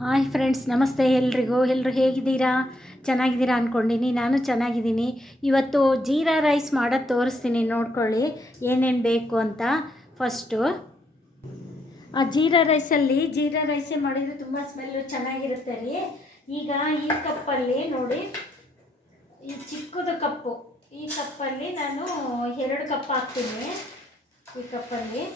Hi friends, ನಮಸ್ತೆ ಎಲ್ರಿಗೂ. ಎಲ್ಲರೂ ಹೇಗಿದ್ದೀರಾ? ಚೆನ್ನಾಗಿದ್ದೀರಾ ಅಂದ್ಕೊಂಡಿನಿ. ನಾನು ಚೆನ್ನಾಗಿದ್ದೀನಿ. ಇವತ್ತು ಜೀರಾ ರೈಸ್ ಮಾಡೋದು ತೋರಿಸ್ತೀನಿ, ನೋಡ್ಕೊಳ್ಳಿ ಏನೇನು ಬೇಕು ಅಂತ. ಫಸ್ಟು ಆ ಜೀರಾ ರೈಸೇ ಮಾಡಿದರೆ ತುಂಬ ಸ್ಮೆಲ್ಲು ಚೆನ್ನಾಗಿರುತ್ತೆ ರೀ. ಈಗ ಈ ಕಪ್ಪಲ್ಲಿ ನೋಡಿ, ಈ ಚಿಕ್ಕದು ಕಪ್ಪು, ಈ ಕಪ್ಪಲ್ಲಿ ನಾನು 2 ಕಪ್ ಹಾಕ್ತೀನಿ. ಈ ಕಪ್ಪಲ್ಲಿ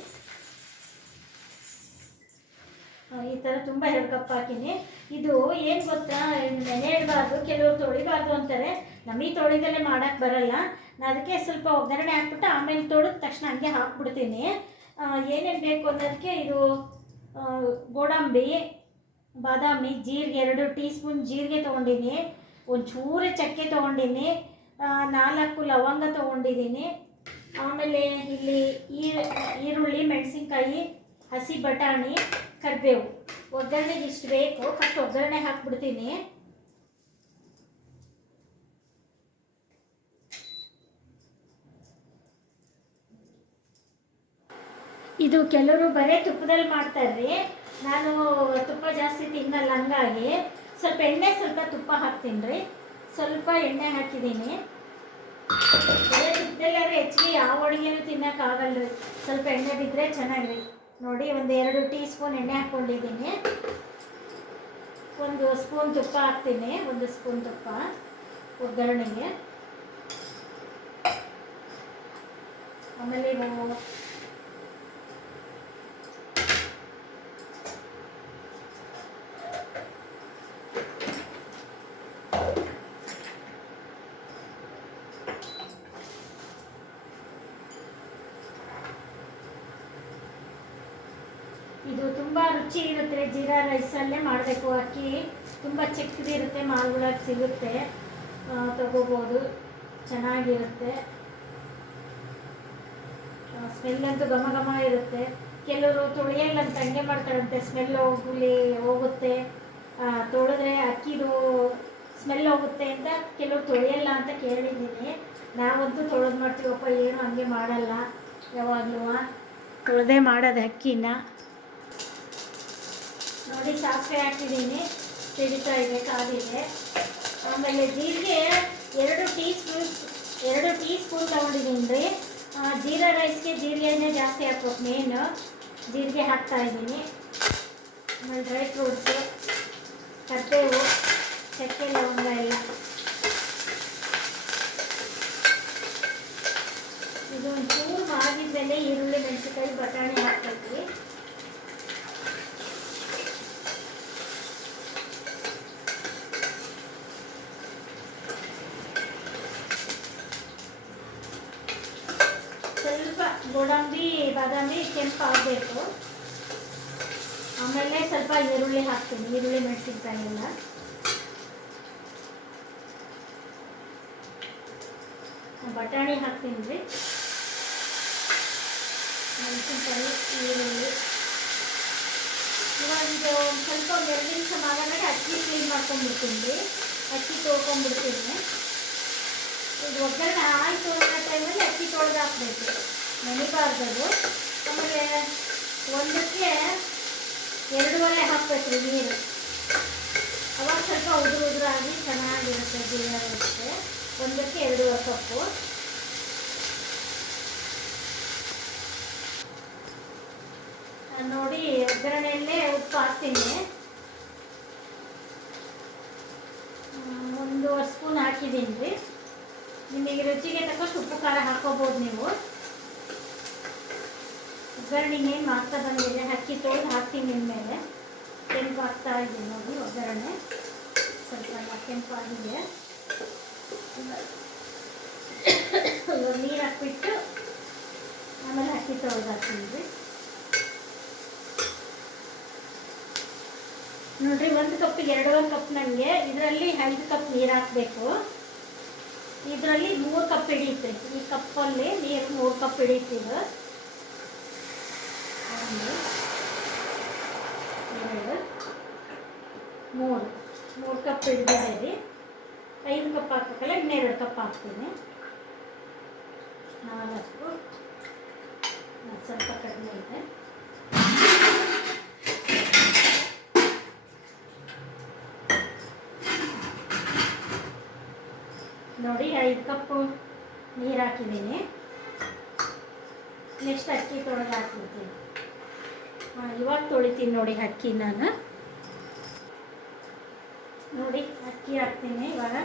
ಈ ಥರ ತುಂಬ 2 ಕಪ್ ಹಾಕಿನಿ. ಇದು ಏನು ಗೊತ್ತಾ, ನೆನೆ ಇಡಬಾರ್ದು, ಕೆಲವರು ತೊಳಿಬಾರ್ದು ಅಂತಾರೆ. ನಮಗೆ ತೊಳಿದಲ್ಲೇ ಮಾಡೋಕ್ಕೆ ಬರಲ್ಲ. ನಾನು ಅದಕ್ಕೆ ಸ್ವಲ್ಪ ಒಗ್ಗರಣೆ ಹಾಕ್ಬಿಟ್ಟು ಆಮೇಲೆ ತೊಳೆದ ತಕ್ಷಣ ಹಂಗೆ ಹಾಕ್ಬಿಡ್ತೀನಿ. ಏನೇನು ಬೇಕು ಅನ್ನೋದಕ್ಕೆ ಇದು ಗೋಡಂಬಿ, ಬಾದಾಮಿ, ಜೀರಿಗೆ 2 ಟೀ ಸ್ಪೂನ್ ಜೀರಿಗೆ ತೊಗೊಂಡಿನಿ, ಒಂಚೂರು ಚಕ್ಕೆ ತೊಗೊಂಡಿನಿ, 4 ಲವಂಗ ತೊಗೊಂಡಿದ್ದೀನಿ. ಆಮೇಲೆ ಇಲ್ಲಿ ಈರುಳ್ಳಿ, ಮೆಣಸಿನ್ಕಾಯಿ, ಹಸಿ ಬಟಾಣಿ, ಕರಿಬೇವು. ಒಗ್ಗರಣೆಗೆ ಇಷ್ಟು ಬೇಕು. ಫಸ್ಟ್ ಒಗ್ಗರಣೆ ಹಾಕ್ಬಿಡ್ತೀನಿ. ಇದು ಕೆಲವರು ಬರೀ ತುಪ್ಪದಲ್ಲಿ ಮಾಡ್ತಾರೆ. ನಾನು ತುಪ್ಪ ಜಾಸ್ತಿ ತಿನ್ನಲ್ಲ, ಹಂಗಾಗಿ ಸ್ವಲ್ಪ ಎಣ್ಣೆ, ಸ್ವಲ್ಪ ತುಪ್ಪ ಹಾಕ್ತೀನಿ ರೀ. ಸ್ವಲ್ಪ ಎಣ್ಣೆ ಹಾಕಿದ್ದೀನಿ. ಬರೀ ತುಪ್ಪದಲ್ಲಾದ್ರೆ ಹೆಚ್ಚಿಗೆ ಯಾವ ಅಡುಗೆನೂ ತಿನ್ನೋಕ್ಕಾಗಲ್ಲ ರೀ. ಸ್ವಲ್ಪ ಎಣ್ಣೆ ಬಿದ್ದರೆ ಚೆನ್ನಾಗಿ. ನೋಡಿ, ಒಂದು 2 ಟೀ ಸ್ಪೂನ್ ಎಣ್ಣೆ ಹಾಕ್ಕೊಂಡಿದ್ದೀನಿ. 1 ಸ್ಪೂನ್ ತುಪ್ಪ ಹಾಕ್ತೀನಿ. 1 ಸ್ಪೂನ್ ತುಪ್ಪ ಒಗ್ಗರಣೆಗೆ. ಆಮೇಲೆ ಇದು ತುಂಬ ರುಚಿ ಇರುತ್ತೆ. ಜೀರಾ ರೈಸಲ್ಲೇ ಮಾಡಬೇಕು. ಅಕ್ಕಿ ತುಂಬ ಚಿಕ್ಕದಿರುತ್ತೆ, ಮಾಲ್ಗಳಿಗೆ ಸಿಗುತ್ತೆ, ತಗೋಬೋದು. ಚೆನ್ನಾಗಿರುತ್ತೆ. ಸ್ಮೆಲ್ ಅಂತೂ ಘಮ ಘಮ ಇರುತ್ತೆ. ಕೆಲವರು ತೊಳೆಯಲ್ಲ ಅಂತ ಹಂಗೆ ಮಾಡ್ತಾರಂತೆ, ಸ್ಮೆಲ್ ಹೋಗುತ್ತೆ, ತೊಳೆದ್ರೆ ಅಕ್ಕಿದು ಸ್ಮೆಲ್ ಹೋಗುತ್ತೆ ಅಂತ ಕೆಲವರು ತೊಳೆಯಲ್ಲ ಅಂತ ಕೇಳಿದ್ದೀನಿ. ನಾವಂತೂ ತೊಳೆದು ಮಾಡ್ತೀವಪ್ಪ, ಏನು ಹಂಗೆ ಮಾಡಲ್ಲ. ಯಾವಾಗಲೂ ತೊಳೆದೇ ಮಾಡೋದು ಅಕ್ಕಿನ. ನೋಡಿ, ಸಾಸಿವೆ ಹಾಕಿದ್ದೀನಿ, ಸಿಡಿತಾ ಇದೆ, ಕಾದಿದೆ. ಆಮೇಲೆ ಜೀರಿಗೆ 2 ಟೀ ಸ್ಪೂನ್ ತೊಗೊಂಡಿದ್ದೀನಿ ರೀ. ಜೀರಾ ರೈಸ್ಗೆ ಜೀರಿಗೆನೇ ಜಾಸ್ತಿ ಹಾಕ್ಬೇಕು, ಮೇನು ಜೀರಿಗೆ ಹಾಕ್ತಾಯಿದ್ದೀನಿ. ಆಮೇಲೆ ಡ್ರೈ ಫ್ರೂಟ್ಸು, ಕರಿಬೇವು, ಚಕ್ಕೆ, ಲವಂಗ ಎಲ್ಲ. ಇದು ಒಂಚೂರು ಆಗಿದ್ಮೇಲೆ ಈರುಳ್ಳಿ, ಮೆಣಸಿನ್ಕಾಯಿ, ಬಟಾಣಿ ಹಾಕ್ತೀವಿ. ಸ್ವಲ್ಪ ಗೋಡಂಬಿ, ಬಾದಾಮಿ ಕೆಂಪು ಆಗಬೇಕು. ಆಮೇಲೆ ಸ್ವಲ್ಪ ಈರುಳ್ಳಿ ಹಾಕ್ತೀನಿ, ಈರುಳ್ಳಿ, ಮೆಣಸಿನ್ಕಾಯಿ ಎಲ್ಲ. ಬಟಾಣಿ ಹಾಕ್ತೀನಿ ರೀ. ಮೆಣಸಿನ್ಕಾಯಿ, ಈರುಳ್ಳಿ. ಇವಾಗ ಇದು ಸ್ವಲ್ಪ 2 ನಿಮಿಷ ಮಾಡಾದ್ಮೇಲೆ ಅಕ್ಕಿ ಕ್ಲೀನ್ ಮಾಡ್ಕೊಂಡ್ಬಿಡ್ತೀನಿ ರೀ. ಅಕ್ಕಿ ತೊಳ್ಕೊಂಡ್ಬಿಡ್ತೀನಿ. ಇದು ಒಗ್ಗರಣೆ ಆಯಿತು ಅನ್ನೋ ಟೈಮಲ್ಲಿ ಅಕ್ಕಿ ತೊಳೆದು ಹಾಕಬೇಕು, ನೆನಿಬಾರ್ದು. ಆಮೇಲೆ 1ಕ್ಕೆ 2.5 ಹಾಕಬೇಕು ರೀ ನೀರು. ಅವಾಗ ಸ್ವಲ್ಪ ಉದುರಾಗಿ ಚೆನ್ನಾಗಿರುತ್ತೆ ಜೀರಾ ರೈಸ್ಗೆ. 1ಕ್ಕೆ 2.5 ಕಪ್ಪು. ನೋಡಿ, ಒಗ್ಗರಣೆಯಲ್ಲೇ ಉಪ್ಪು ಹಾಕ್ತೀನಿ. 1.5 ಸ್ಪೂನ್ ಹಾಕಿದ್ದೀನಿ ರೀ. ನಿಮಗೆ ರುಚಿಗೆ ತಕ್ಕಷ್ಟು ಉಪ್ಪು ಖಾರ ಹಾಕೋಬೋದು ನೀವು. ಒಗ್ಗರಣೆಗೆ ಏನು ಮಾಡ್ತಾ ಬಂದಿದೆ, ಅಕ್ಕಿ ತೊಳೆದು ಹಾಕ್ತೀನಿ ಇನ್ಮೇಲೆ. ಕೆಂಪು ಹಾಕ್ತಾ ಇದ್ದೀನಿ ನೋಡಿ, ಒಗ್ಗರಣೆ ಸ್ವಲ್ಪ ಕೆಂಪಾಗಿದೆ. ಇವಾಗ ನೀರು ಹಾಕ್ಬಿಟ್ಟು ಆಮೇಲೆ ಅಕ್ಕಿ ತೊಳೆದು ಹಾಕ್ತೀನಿ ರೀ. ನೋಡಿರಿ, 1 ಕಪ್ಪಿಗೆ 2.5 ಕಪ್. ನನಗೆ ಇದರಲ್ಲಿ 5 ಕಪ್ ನೀರು ಹಾಕಬೇಕು. ಇದರಲ್ಲಿ 3 ಕಪ್ ಹಿಡಿಯುತ್ತೆ. ಈ ಕಪ್ಪಲ್ಲಿ ನೀರು 3 ಕಪ್ ಹಿಡಿಯುತ್ತಿದ್ದು. 1 2 3 ಕಪ್ ಹಿಡಿದಿದೆ ರೀ. 5 ಕಪ್ ಹಾಕಬೇಕಲ್ಲ, ಇನ್ನೂ 2 ಕಪ್ ಹಾಕ್ತೀನಿ. 4 ಸ್ವಲ್ಪ ಕಡಿಮೆ ಇದೆ. ನೋಡಿ 5 ಕಪ್ಪು ನೀರು ಹಾಕಿದ್ದೀನಿ. ನೆಕ್ಸ್ಟ್ ಅಕ್ಕಿ ತೊಳೆದು ಹಾಕ್ಬಿಡ್ತೀನಿ. ಇವಾಗ ತೊಳಿತೀನಿ ನೋಡಿ ಅಕ್ಕಿ ನಾನು. ನೋಡಿ ಅಕ್ಕಿ ಹಾಕ್ತೀನಿ ಇವಾಗ.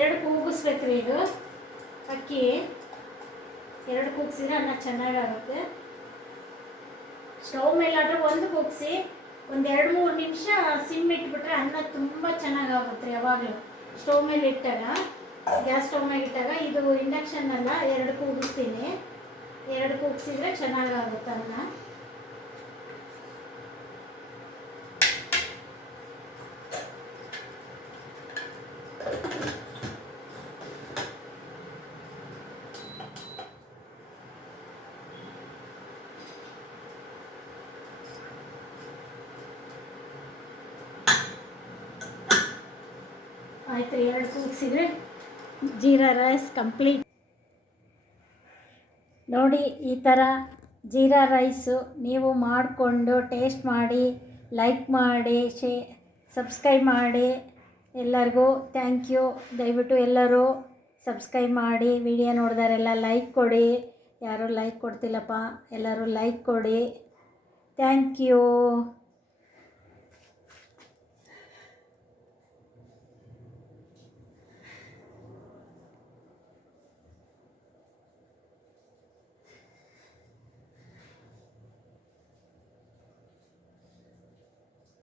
ಎರಡು ಕೂಗಿಸ್ಬೇಕ್ರಿ ಇದು ಅಕ್ಕಿ. ಎರಡು ಕೂಗಿಸಿದ್ರೆ ಅನ್ನ ಚೆನ್ನಾಗಾಗುತ್ತೆ. ಸ್ಟವ್ ಮೇಲಾದರೂ ಒಂದು ಕೂಗಿಸಿ ಒಂದು 2-3 ನಿಮಿಷ ಸಿಮ್ ಇಟ್ಬಿಟ್ರೆ ಅನ್ನ ತುಂಬ ಚೆನ್ನಾಗಾಗುತ್ತೆ. ಯಾವಾಗಲೂ ಸ್ಟವ್ ಮೇಲೆ ಇಟ್ಟಾಗ, ಗ್ಯಾಸ್ ಸ್ಟವ್ ಮೇಲೆ ಇಟ್ಟಾಗ, ಇದು ಇಂಡಕ್ಷನ್ ಅಲ್ಲ, 2 ಕೂಗಿಸ್ತೀನಿ. 2 ಕೂಗಿಸಿದ್ರೆ ಚೆನ್ನಾಗಾಗುತ್ತೆ ಅನ್ನ. ಆಯ್ತು, 2 ಕೂಗಿಸಿದ್ರೆ ಜೀರಾ ರೈಸ್ ಕಂಪ್ಲೀಟ್. ನೋಡಿ ಈ ಥರ ಜೀರಾ ರೈಸು ನೀವು ಮಾಡಿಕೊಂಡು ಟೇಸ್ಟ್ ಮಾಡಿ, ಲೈಕ್ ಮಾಡಿ, ಸಬ್ಸ್ಕ್ರೈಬ್ ಮಾಡಿ. ಎಲ್ಲರಿಗೂ ಥ್ಯಾಂಕ್ ಯು. ದಯವಿಟ್ಟು ಎಲ್ಲರೂ ಸಬ್ಸ್ಕ್ರೈಬ್ ಮಾಡಿ. ವಿಡಿಯೋ ನೋಡಿದಾರೆಲ್ಲ ಲೈಕ್ ಕೊಡಿ. ಯಾರೂ ಲೈಕ್ ಕೊಡ್ತಿಲ್ಲಪ್ಪ, ಎಲ್ಲರೂ ಲೈಕ್ ಕೊಡಿ. Thank you.